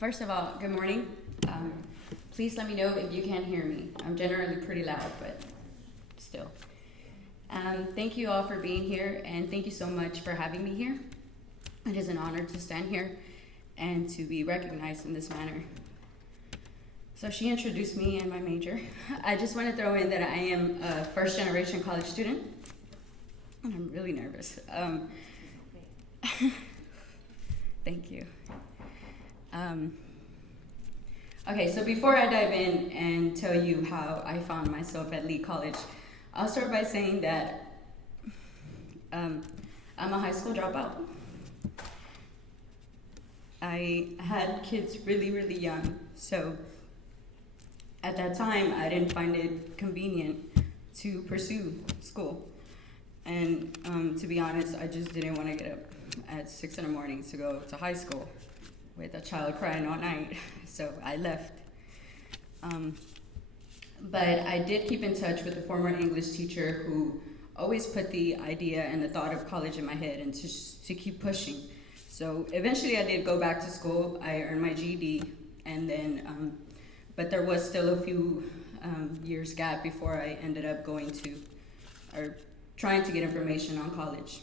first of all, good morning. Please let me know if you can't hear me. I'm generally pretty loud, but still. Thank you all for being here, and thank you so much for having me here. It is an honor to stand here and to be recognized in this manner. So she introduced me and my major. I just want to throw in that I am a first-generation college student, and I'm really nervous. Thank you. Okay, so before I dive in and tell you how I found myself at Lee College, I'll start by saying that I'm a high school dropout. I had kids really, really young, so at that time I didn't find it convenient to pursue school. And to be honest, I just didn't want to get up at 6 in the morning to go to high school with a child crying all night, so I left. But I did keep in touch with a former English teacher who always put the idea and the thought of college in my head and to keep pushing. So eventually I did go back to school. I earned my GED, and then, but there was still a few years gap before I ended up going to, or trying to get information on college.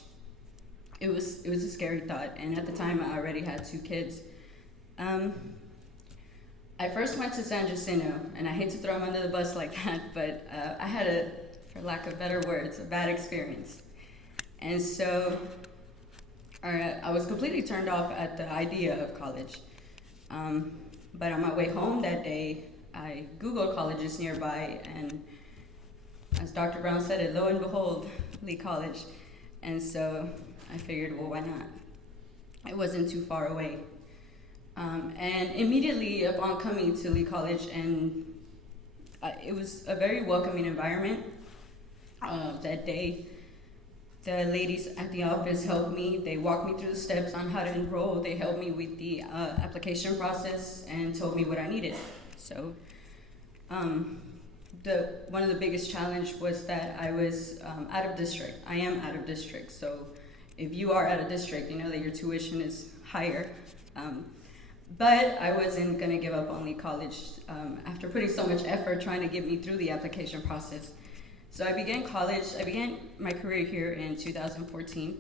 It was a scary thought, and at the time I already had 2 kids. I first went to San Jacinto, and I hate to throw him under the bus like that, but I had for lack of better words, a bad experience. And so I was completely turned off at the idea of college. But on my way home that day, I Googled colleges nearby, and as Dr. Brown said it, lo and behold, Lee College. And so I figured, well, why not? It wasn't too far away. And immediately upon coming to Lee College, and it was a very welcoming environment. That day, the ladies at the office helped me. They walked me through the steps on how to enroll. They helped me with the application process and told me what I needed. So one of the biggest challenge was that I was out of district. I am out of district. So if you are out of district, you know that your tuition is higher. But I wasn't going to give up on Lee College after putting so much effort trying to get me through the application process. So I began college. I began my career here in 2014.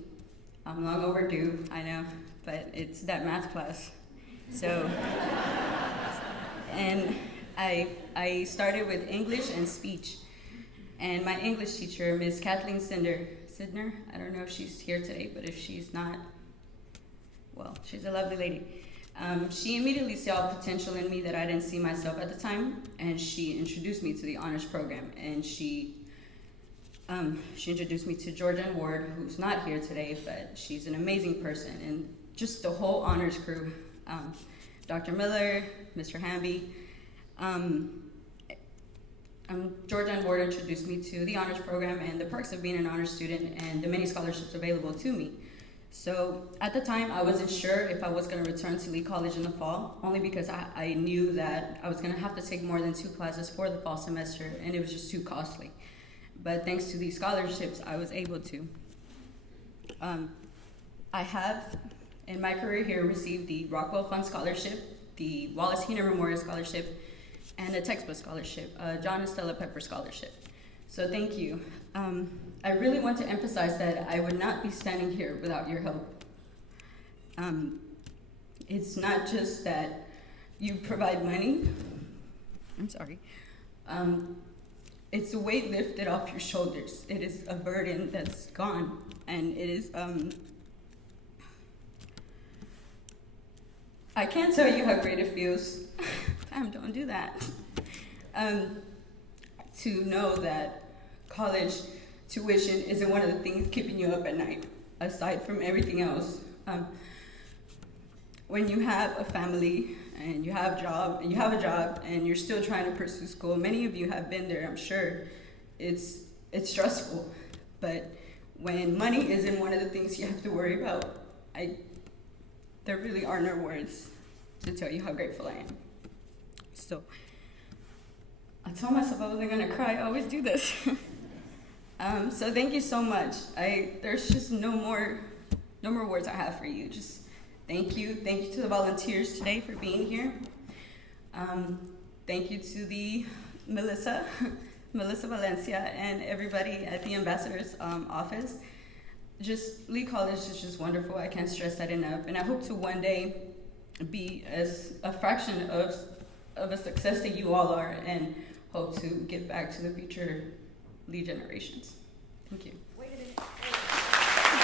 I'm long overdue, I know, but it's that math class. So, and I started with English and speech. And my English teacher, Miss Kathleen Sidner, I don't know if she's here today, but if she's not, well, she's a lovely lady. She immediately saw potential in me that I didn't see myself at the time, and she introduced me to the honors program. And she introduced me to Georgianne Ward, who's not here today, but she's an amazing person, and just the whole honors crew, Dr. Miller, Mr. Hamby. Georgianne Ward introduced me to the honors program and the perks of being an honors student and the many scholarships available to me. So at the time, I wasn't sure if I was going to return to Lee College in the fall, only because I knew that I was going to have to take more than 2 classes for the fall semester, and it was just too costly. But thanks to these scholarships, I was able to. I have, in my career here, received the Rockwell Fund Scholarship, the Wallace Heener Memorial Scholarship, and the Textbook Scholarship, John and Stella Pepper Scholarship. So thank you. I really want to emphasize that I would not be standing here without your help. It's not just that you provide money. I'm sorry. It's a weight lifted off your shoulders. It is a burden that's gone, and it is, I can't tell you how great it feels. Don't do that. To know that college tuition isn't one of the things keeping you up at night, aside from everything else. When you have a family and you have a job and you're still trying to pursue school, many of you have been there, I'm sure. It's stressful, but when money isn't one of the things you have to worry about, there really are no words to tell you how grateful I am. So I told myself I wasn't gonna cry. I always do this. So thank you so much. There's just no more words I have for you. Just Thank you to the volunteers today for being here. Thank you to the Melissa Valencia, and everybody at the ambassador's office. Just Lee College is just wonderful. I can't stress that enough, and I hope to one day be as a fraction of a success that you all are, and hope to give back to the future Lee generations. Thank you. Wait a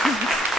minute.